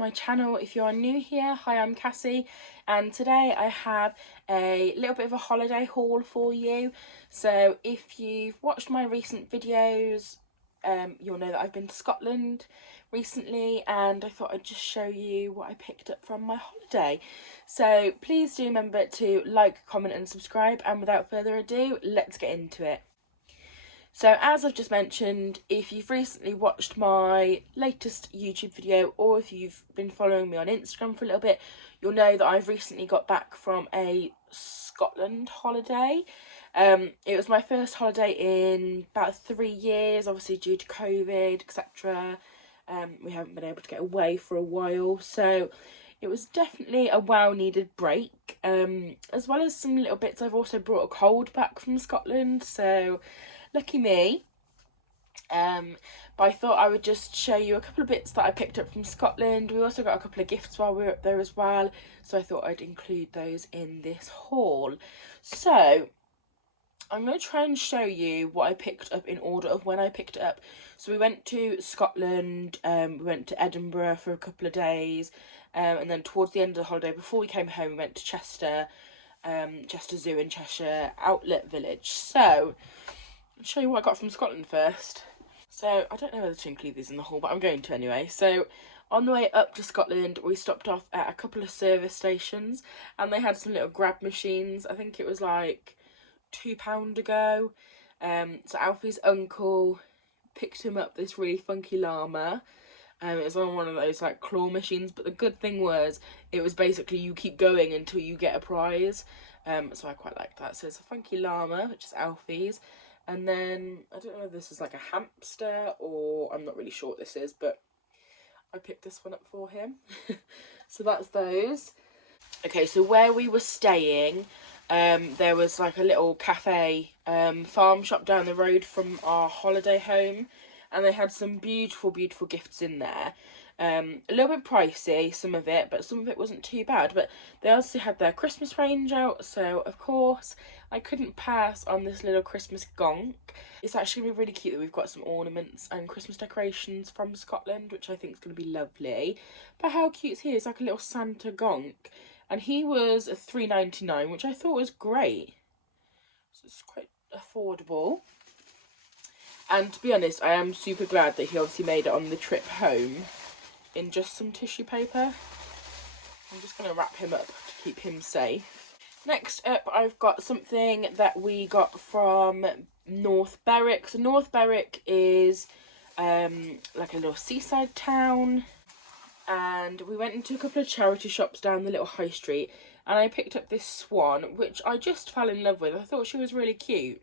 to my channel. If you are new here, hi, I'm Cassie, and today I have a little bit of a holiday haul for you. So if you've watched my recent videos, you'll know that I've been to Scotland recently, and I thought I'd just show you what I picked up from my holiday. So please do remember to like, comment and subscribe, and without further ado, let's get into it. So as I've just mentioned, if you've recently watched my latest YouTube video, or if you've been following me on Instagram for a little bit, you'll know that I've recently got back from a Scotland holiday. It was my first holiday in about 3 years, obviously due to COVID, etc. We haven't been able to get away for a while, so it was definitely a well-needed break. As well as some little bits, I've also brought a cold back from Scotland, so lucky me. But I thought I would just show you a couple of bits that I picked up from Scotland. We also got a couple of gifts while we were up there as well, so I thought I'd include those in this haul. So I'm going to try and show you what I picked up in order of when I picked it up. So we went to Scotland, we went to Edinburgh for a couple of days, and then towards the end of the holiday, before we came home, we went to Chester Zoo in Cheshire, Outlet Village. So I'll show you what I got from Scotland first. So I don't know whether to include these in the haul, but I'm going to anyway. So on the way up to Scotland, we stopped off at a couple of service stations, and they had some little grab machines. I think it was like £2 a go. So Alfie's uncle picked him up this really funky llama. It was on one of those like claw machines, but the good thing was it was basically you keep going until you get a prize. So I quite liked that. So it's a funky llama, which is Alfie's. And then, I don't know if this is like a hamster, or I'm not really sure what this is, but I picked this one up for him. So that's those. Okay, so where we were staying, there was like a little cafe, farm shop down the road from our holiday home, and they had some beautiful, beautiful gifts in there. A little bit pricey, some of it, but some of it wasn't too bad. But they also had their Christmas range out, so of course I couldn't pass on this little Christmas gonk. It's actually really cute that we've got some ornaments and Christmas decorations from Scotland, which I think is going to be lovely. But how cute is he? It's like a little Santa gonk, and he was £3.99, which I thought was great. So it's quite affordable. And to be honest, I am super glad that he obviously made it on the trip home in just some tissue paper. I'm just going to wrap him up to keep him safe. Next up, I've got something that we got from North Berwick. So North Berwick is like a little seaside town, and we went into a couple of charity shops down the little high street, and I picked up this swan, which I just fell in love with. I thought she was really cute.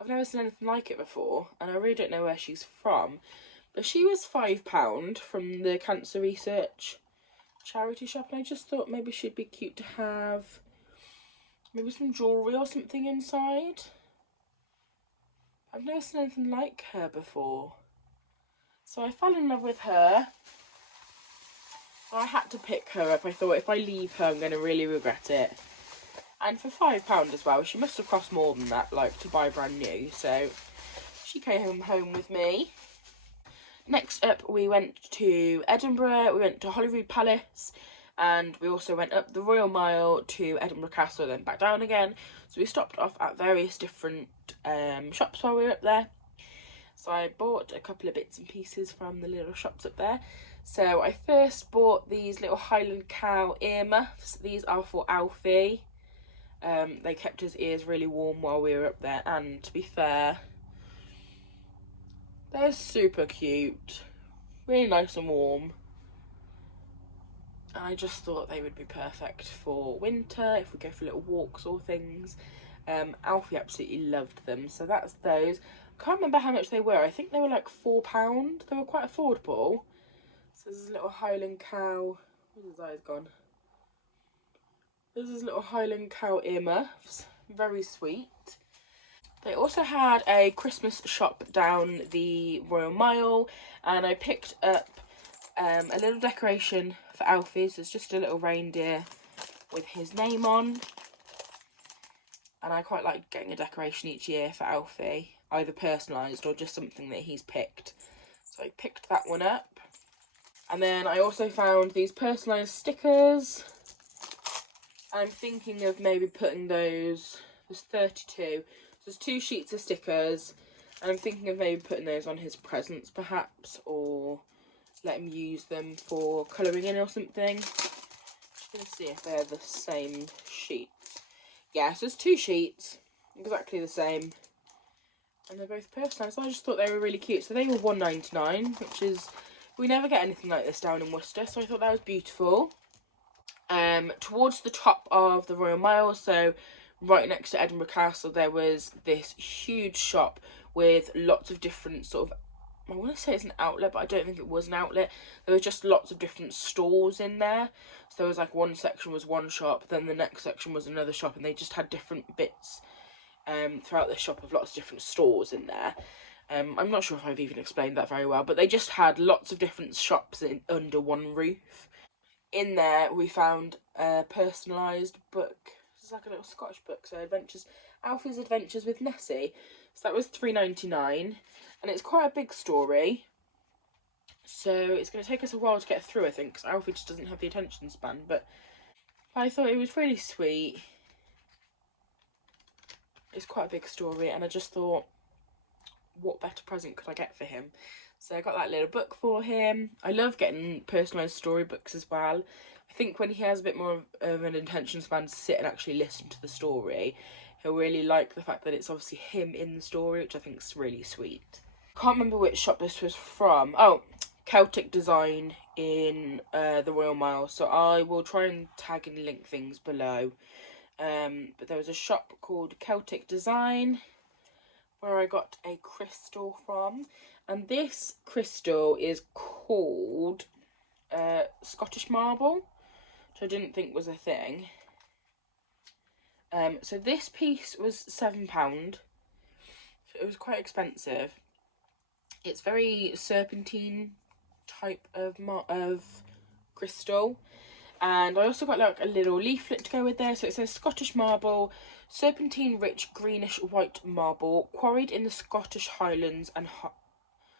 I've never seen anything like it before, and I really don't know where she's from. But she was £5 from the Cancer Research charity shop, and I just thought maybe she'd be cute to have maybe some jewellery or something inside. I've never seen anything like her before. So I fell in love with her. So I had to pick her up. I thought if I leave her, I'm going to really regret it. And for £5 as well, she must have cost more than that, like, to buy brand new. So she came home with me. Next up, we went to Edinburgh, we went to Holyrood Palace, and we also went up the Royal Mile to Edinburgh Castle, then back down again. So we stopped off at various different shops while we were up there. So I bought a couple of bits and pieces from the little shops up there. So I first bought these little Highland cow earmuffs. These are for Alfie. They kept his ears really warm while we were up there, and to be fair, they're super cute, really nice and warm. I just thought they would be perfect for winter, if we go for little walks or things. Alfie absolutely loved them, so that's those. I can't remember how much they were. I think they were like £4. They were quite affordable. So this is a little Highland cow. Where's his eyes gone? This is little Highland cow earmuffs. Very sweet. They also had a Christmas shop down the Royal Mile, and I picked up a little decoration for Alfie. So it's just a little reindeer with his name on, and I quite like getting a decoration each year for Alfie, either personalised or just something that he's picked. So I picked that one up. And then I also found these personalised stickers. I'm thinking of maybe putting those, there's 32, there's 2 sheets of stickers, and I'm thinking of maybe putting those on his presents perhaps, or let him use them for colouring in or something. Just going to see if they're the same sheets. Yeah, so there's 2 sheets, exactly the same, and they're both personalised. So I just thought they were really cute. So they were £1.99, which is, we never get anything like this down in Worcester, so I thought that was beautiful. Towards the top of the Royal Mile, so right next to Edinburgh Castle, there was this huge shop with lots of different sort of, I want to say it's an outlet, but I don't think it was an outlet. There were just lots of different stores in there. So there was like one section was one shop, then the next section was another shop, and they just had different bits throughout the shop of lots of different stores in there. I'm not sure if I've even explained that very well, but they just had lots of different shops under one roof. In there we found a personalised book. It's like a little Scottish book, so Alfie's Adventures with Nessie. So that was £3.99, and it's quite a big story, so it's going to take us a while to get through, I think, because Alfie just doesn't have the attention span, but I thought it was really sweet. It's quite a big story, and I just thought, what better present could I get for him? So I got that little book for him. I love getting personalised storybooks as well. I think when he has a bit more of an attention span to sit and actually listen to the story, he'll really like the fact that it's obviously him in the story, which I think is really sweet. Can't remember which shop this was from. Oh, Celtic Design in the Royal Mile. So I will try and tag and link things below. But there was a shop called Celtic Design where I got a crystal from, and this crystal is called Scottish marble, which I didn't think was a thing. So this piece was £7, so it was quite expensive. It's very serpentine type of crystal, and I also got like a little leaflet to go with there. So it says Scottish marble, serpentine rich greenish white marble, quarried in the Scottish Highlands and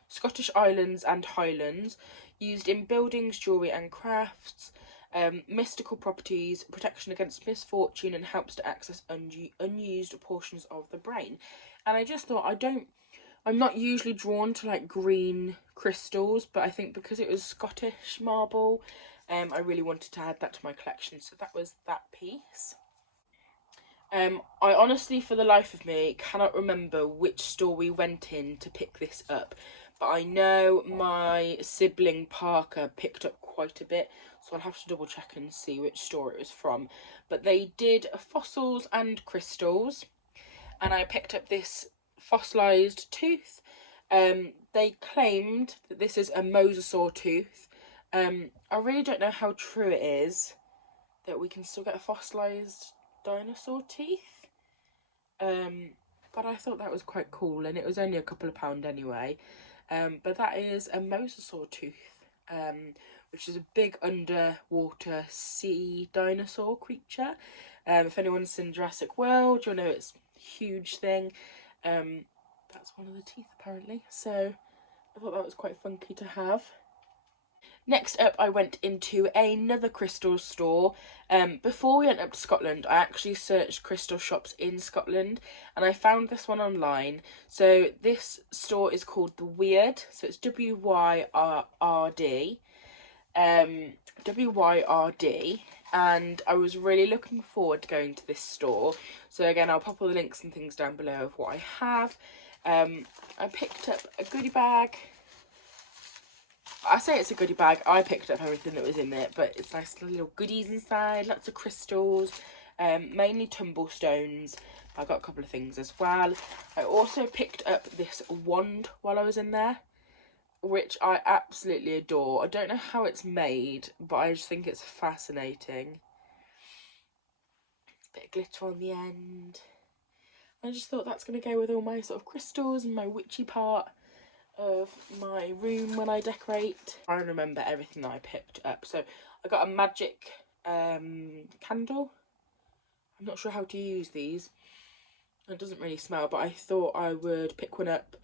Scottish Islands and Highlands, used in buildings, jewellery and crafts, mystical properties, protection against misfortune, and helps to access unused portions of the brain. And I just thought, I'm not usually drawn to like green crystals, but I think because it was Scottish marble, I really wanted to add that to my collection, so that was that piece. I honestly, for the life of me, cannot remember which store we went in to pick this up, but I know my sibling Parker picked up quite a bit, so I'll have to double check and see which store it was from. But they did fossils and crystals, and I picked up this fossilised tooth. They claimed that this is a mosasaur tooth. I really don't know how true it is that we can still get a fossilised dinosaur teeth. But I thought that was quite cool, and it was only a couple of pound anyway. But that is a mosasaur tooth, which is a big underwater sea dinosaur creature. If anyone's seen Jurassic World, you'll know it's a huge thing. That's one of the teeth apparently, so I thought that was quite funky to have. Next up, I went into another crystal store. Before we went up to Scotland, I actually searched crystal shops in Scotland, and I found this one online. So this store is called The Weird, so it's W-Y-R-D, W-Y-R-D, and I was really looking forward to going to this store. So again, I'll pop all the links and things down below of what I have. I picked up a goodie bag. I say it's a goodie bag. I picked up everything that was in it, but it's nice little goodies inside, lots of crystals, mainly tumblestones. I got a couple of things as well. I also picked up this wand while I was in there, which I absolutely adore. I don't know how it's made, but I just think it's fascinating. Bit of glitter on the end. I just thought that's going to go with all my sort of crystals and my witchy part of my room when I decorate. I remember everything that I picked up. So I got a magic candle. I'm not sure how to use these. It doesn't really smell, but I thought I would pick one up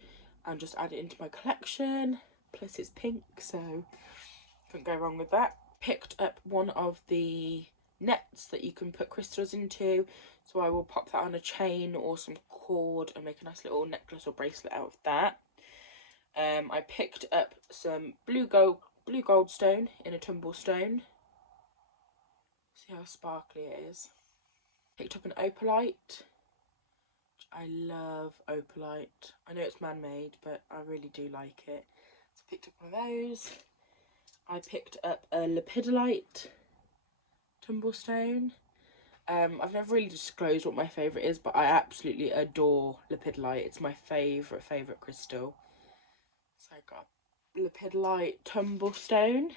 and just add it into my collection. Plus it's pink, so Couldn't go wrong with that. Picked up one of the nets that you can put crystals into, so I will pop that on a chain or some cord and make a nice little necklace or bracelet out of that. I picked up some blue gold stone in a tumble stone. See how sparkly it is. Picked up an opalite. I love opalite. I know it's man-made, but I really do like it. So I picked up one of those. I picked up a lepidolite tumble stone. I've never really disclosed what my favourite is, but I absolutely adore lepidolite. It's my favourite crystal. So I got lepidolite tumble stone.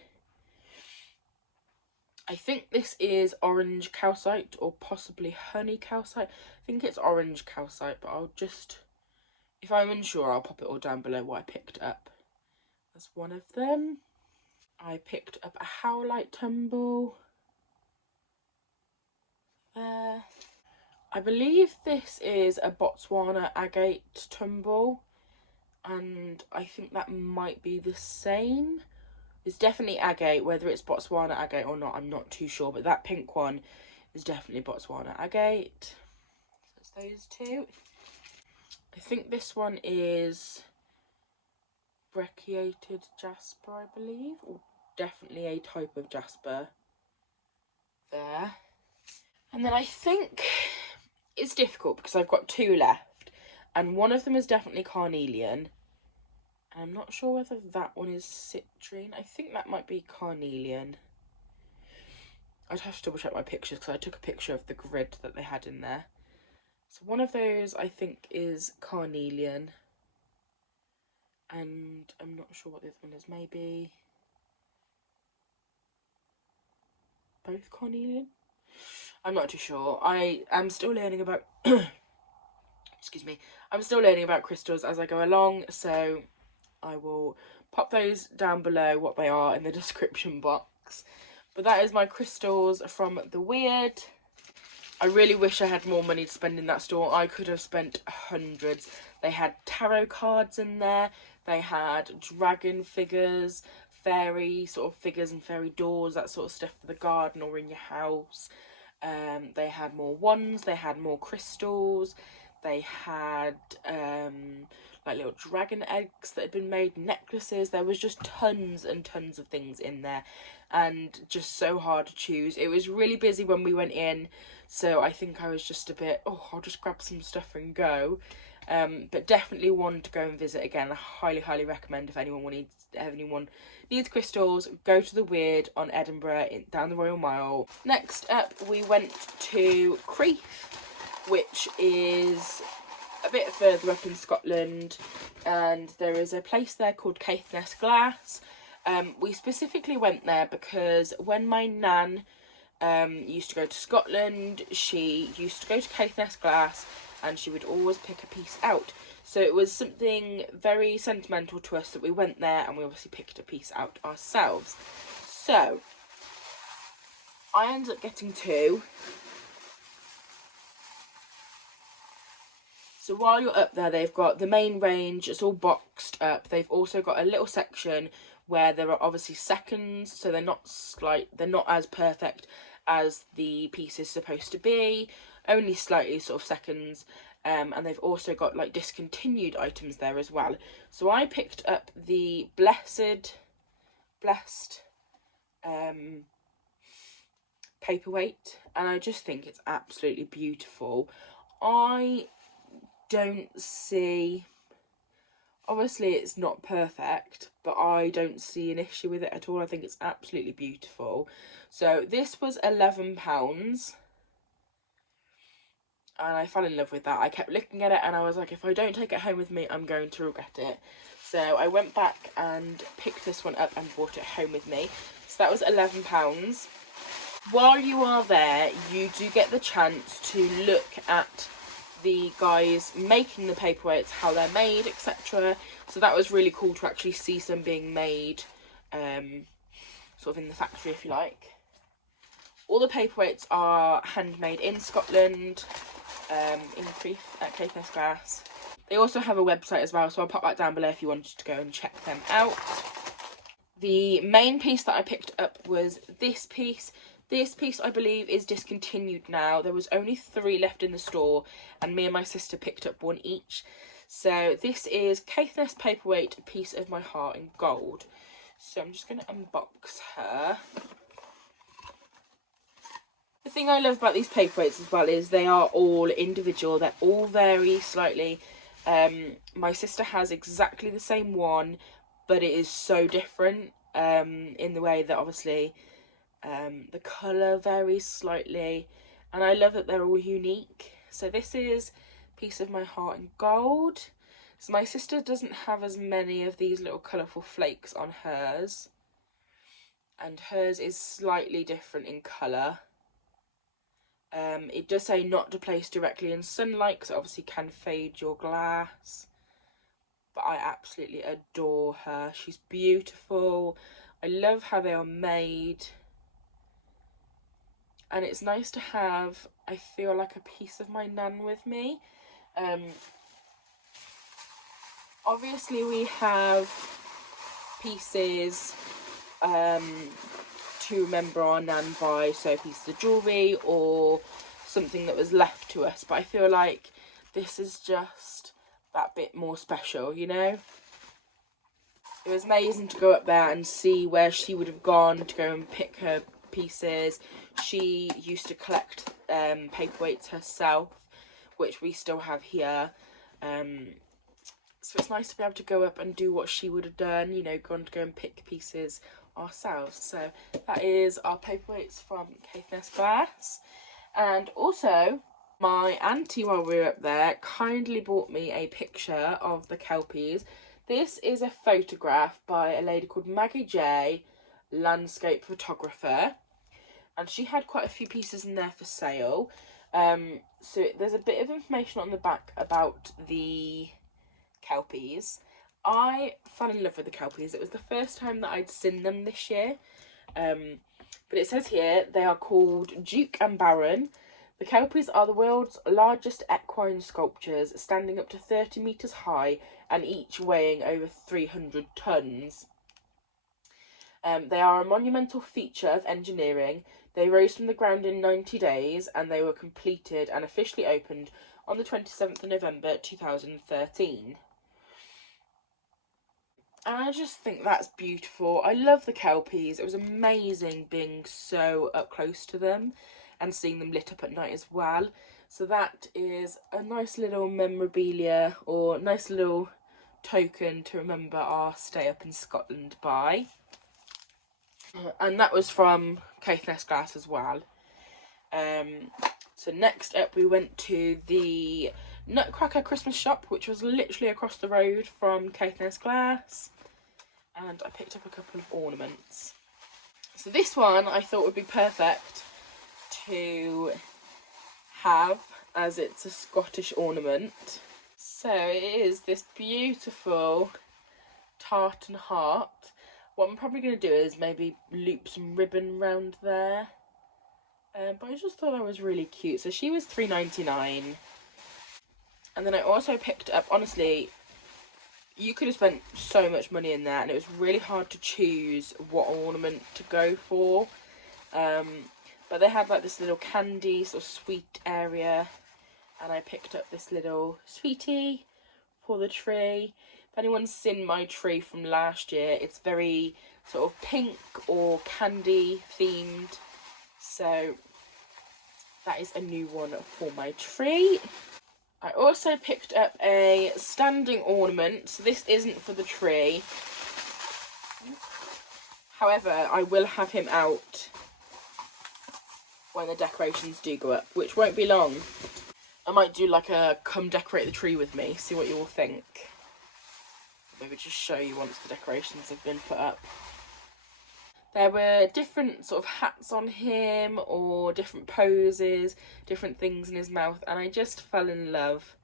I think this is orange calcite or possibly honey calcite. I think it's orange calcite, but I'll just, if I'm unsure, I'll pop it all down below what I picked up. That's one of them. I picked up a howlite tumble. There. I believe this is a Botswana agate tumble, and I think that might be the same. It's definitely agate. Whether it's Botswana agate or not, I'm not too sure, but that pink one is definitely Botswana agate. So it's those two. I think this one is brecciated jasper, I believe, or definitely a type of jasper. There. And then I think it's difficult because I've got two left, and one of them is definitely carnelian. And I'm not sure whether that one is citrine. I think that might be carnelian. I'd have to double check my pictures because I took a picture of the grid that they had in there. So one of those I think is carnelian. And I'm not sure what the other one is. Maybe both carnelian? I'm not too sure. I am still learning about excuse me. I'm still learning about crystals as I go along, so I will pop those down below what they are in the description box. But that is my crystals from the Weird. I really wish I had more money to spend in that store. I could have spent hundreds. They had tarot cards in there. They had dragon figures, fairy sort of figures and fairy doors, that sort of stuff for the garden or in your house. They had more wands. They had more crystals. They had like little dragon eggs that had been made, necklaces. There was just tons and tons of things in there, and just so hard to choose. It was really busy when we went in, so I think I was just a bit, oh, I'll just grab some stuff and go. But definitely one to go and visit again. I highly recommend if anyone needs crystals, go to the Weird on Edinburgh down the Royal Mile. Next up, we went to Crieff, which is a bit further up in Scotland, and there is a place there called Caithness glass. We specifically went there because when my nan used to go to Scotland, she used to go to Caithness glass and she would always pick a piece out. So it was something very sentimental to us that we went there, and we obviously picked a piece out ourselves. So I ended up getting two. So while you're up there, they've got the main range, it's all boxed up. They've also got a little section where there are obviously seconds, so they're not as perfect as the piece is supposed to be, only slightly sort of seconds. And they've also got like discontinued items there as well. So I picked up the blessed paperweight, and I just think it's absolutely beautiful. I don't see, obviously it's not perfect, but I don't see an issue with it at all. I think it's absolutely beautiful. So this was £11, and I fell in love with that. I kept looking at it and I was like, if I don't take it home with me, I'm going to regret it. So I went back and picked this one up and brought it home with me. So that was £11. While you are there, you do get the chance to look at the guys making the paperweights, how they're made, etc. So that was really cool to actually see some being made sort of in the factory, if you like. All the paperweights are handmade in Scotland, in Crieff at Caithness glass. They also have a website as well, so I'll pop that down below if you wanted to go and check them out. The main piece that I picked up was this piece. This piece, I believe, is discontinued now. There was only 3 left in the store, and me and my sister picked up 1 each. So this is Caithness paperweight, Piece of My Heart in gold. So I'm just going to unbox her. The thing I love about these paperweights as well is they are all individual. They're all vary slightly. My sister has exactly the same one, but it is so different in the way that obviously the colour varies slightly, and I love that they're all unique. So this is Piece of My Heart in gold. So my sister doesn't have as many of these little colourful flakes on hers, and hers is slightly different in colour. It does say not to place directly in sunlight because it obviously can fade your glass, but I absolutely adore her. She's beautiful. I love how they are made. And it's nice to have, I feel like, a piece of my nan with me. Obviously we have pieces to remember our nan by, so pieces of jewellery or something that was left to us. But I feel like this is just that bit more special, you know? It was amazing to go up there and see where she would have gone to go and pick her pieces. She used to collect paperweights herself, which we still have here. So it's nice to be able to go up and do what she would have done, you know, gone to go and pick pieces ourselves. So that is our paperweights from Caithness Glass. And also, my auntie, while we were up there, kindly bought me a picture of the kelpies. This is a photograph by a lady called Maggie J, landscape photographer, and she had quite a few pieces in there for sale. So there's a bit of information on the back about the kelpies. I fell in love with the kelpies. It was the first time that I'd seen them this year. But it says here they are called Duke and Baron. The kelpies are the world's largest equine sculptures, standing up to 30 metres high and each weighing over 300 tonnes. They are a monumental feature of engineering. They rose from the ground in 90 days and they were completed and officially opened on the 27th of November 2013. And I just think that's beautiful. I love the kelpies. It was amazing being so up close to them and seeing them lit up at night as well. So that is a nice little memorabilia, or nice little token to remember our stay up in Scotland by. And that was from Caithness Glass as well. So next up we went to the Nutcracker Christmas shop, which was literally across the road from Caithness Glass, and I picked up a couple of ornaments. So this one I thought would be perfect to have, as it's a Scottish ornament. So it is this beautiful tartan heart. What I'm probably going to do is maybe loop some ribbon around there. But I just thought that was really cute. So she was £3.99. And then I also picked up, honestly, you could have spent so much money in there, and it was really hard to choose what ornament to go for. But they had like this little candy sort of sweet area, and I picked up this little sweetie for the tree. If anyone's seen my tree from last year, it's very sort of pink or candy themed. So that is a new one for my tree. I also picked up a standing ornament. So this isn't for the tree. However, I will have him out when the decorations do go up, which won't be long. I might do like a come decorate the tree with me, see what you all think. Maybe just show you once the decorations have been put up. There were different sort of hats on him, or different poses, different things in his mouth, and I just fell in love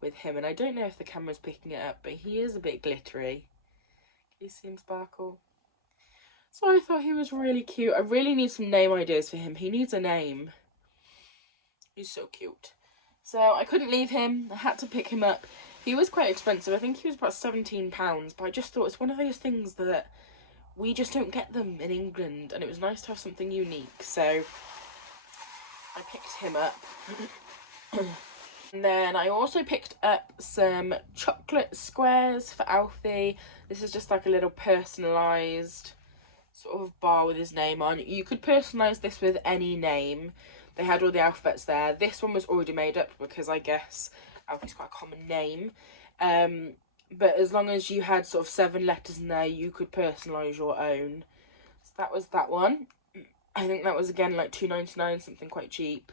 with him. And I don't know if the camera's picking it up, but he is a bit glittery. Can you see him sparkle? So I thought he was really cute. I really need some name ideas for him. He needs a name. He's so cute. So I couldn't leave him. I had to pick him up. He was quite expensive. I think he was about £17, but I just thought it's one of those things that we just don't get them in England, and it was nice to have something unique, so I picked him up. And then I also picked up some chocolate squares for Alfie. This is just like a little personalised sort of bar with his name on. You could personalise this with any name. They had all the alphabets there. This one was already made up because I guess Alfie's quite a common name. But as long as you had sort of 7 letters in there, you could personalise your own. So that was that one. I think that was again like £2.99, something quite cheap.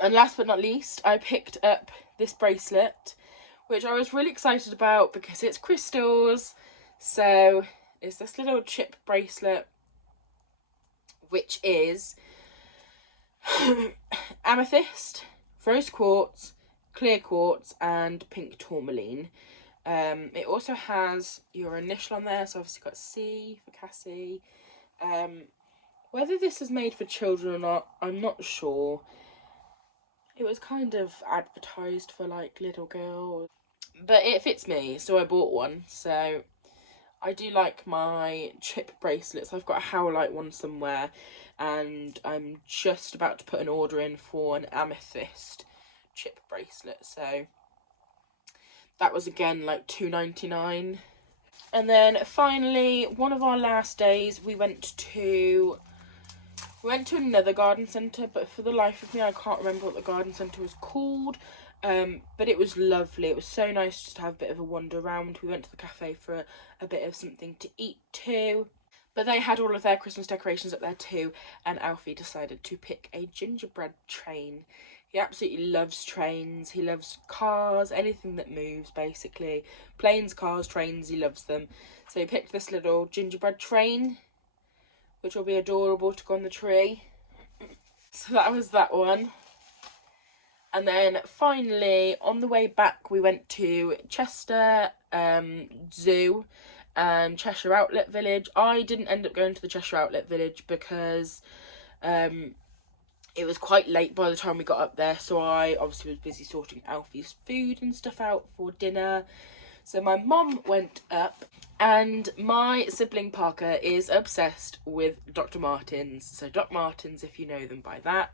And last but not least, I picked up this bracelet, which I was really excited about because it's crystals. So it's this little chip bracelet, which is amethyst, rose quartz, clear quartz, and pink tourmaline. It also has your initial on there, so obviously got C for Cassie. Whether this is made for children or not, I'm not sure. It was kind of advertised for like little girls, but it fits me, so I bought one. So I do like my chip bracelets. I've got a Howlite one somewhere, and I'm just about to put an order in for an amethyst chip bracelet. So that was again like £2.99. And then finally, one of our last days, we went to another garden centre, but for the life of me, I can't remember what the garden centre was called. But it was lovely. It was so nice just to have a bit of a wander around. We went to the cafe for a bit of something to eat too. But they had all of their Christmas decorations up there too, and Alfie decided to pick a gingerbread train. He absolutely loves trains. He loves cars, anything that moves, basically. Planes, cars, trains, he loves them. So he picked this little gingerbread train, which will be adorable to go on the tree. So that was that one. And then finally, on the way back, we went to Chester Zoo and Cheshire Outlet Village. I didn't end up going to the Cheshire Outlet Village because it was quite late by the time we got up there, so I obviously was busy sorting Alfie's food and stuff out for dinner. So my mum went up, and my sibling Parker is obsessed with Dr. Martens. So Dr. Martens, if you know them by that.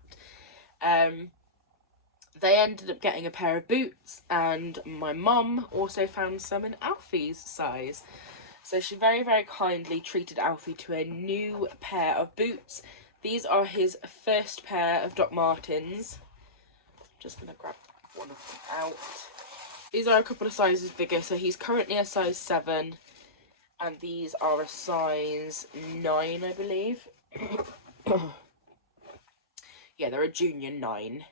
They ended up getting a pair of boots, and my mum also found some in Alfie's size. So she very, very kindly treated Alfie to a new pair of boots. These are his first pair of Doc Martens. I'm just going to grab one of them out. These are a couple of sizes bigger, so he's currently a size 7, and these are a size 9, I believe. Yeah, they're a junior 9.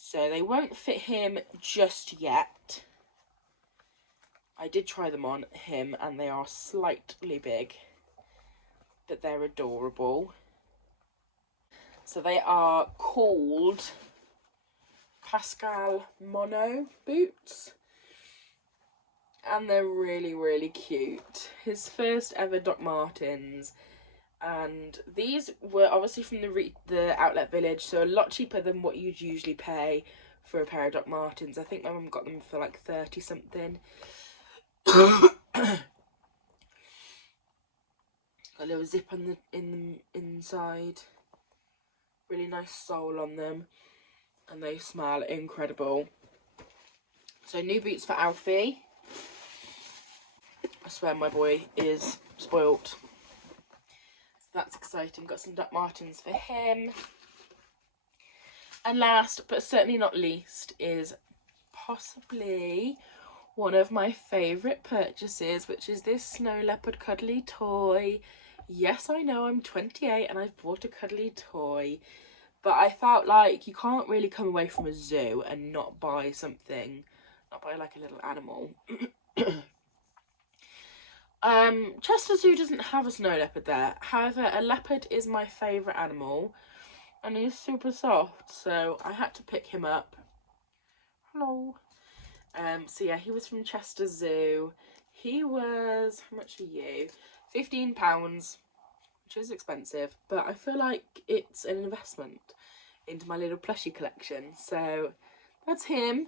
So they won't fit him just yet. I did try them on him, and they are slightly big, but they're adorable. So they are called Pascal Mono boots, and they're really, really cute. His first ever Doc Martens, and these were obviously from the Outlet Village, so a lot cheaper than what you'd usually pay for a pair of Doc Martens. I think my mum got them for like 30 something. A little zip on the inside. Really nice sole on them, and they smell incredible. So new boots for Alfie. I swear my boy is spoilt. So that's exciting. Got some Doc Martens for him. And last but certainly not least is possibly one of my favourite purchases, which is this snow leopard cuddly toy. Yes, I know I'm 28 and I've bought a cuddly toy, but I felt like you can't really come away from a zoo and not buy something, not buy like a little animal. Chester Zoo doesn't have a snow leopard there. However, a leopard is my favourite animal, and he's super soft, so I had to pick him up. Hello. So yeah, he was from Chester Zoo. He was, how much are you? £15, which is expensive, but I feel like it's an investment into my little plushie collection. So that's him.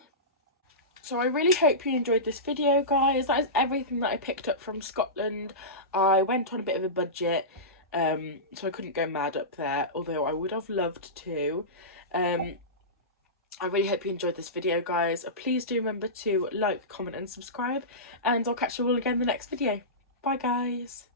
So I really hope you enjoyed this video, guys. That is everything that I picked up from Scotland. I went on a bit of a budget, so I couldn't go mad up there, although I would have loved to. I really hope you enjoyed this video, guys. Please do remember to like, comment and subscribe, and I'll catch you all again in the next video. Bye, guys.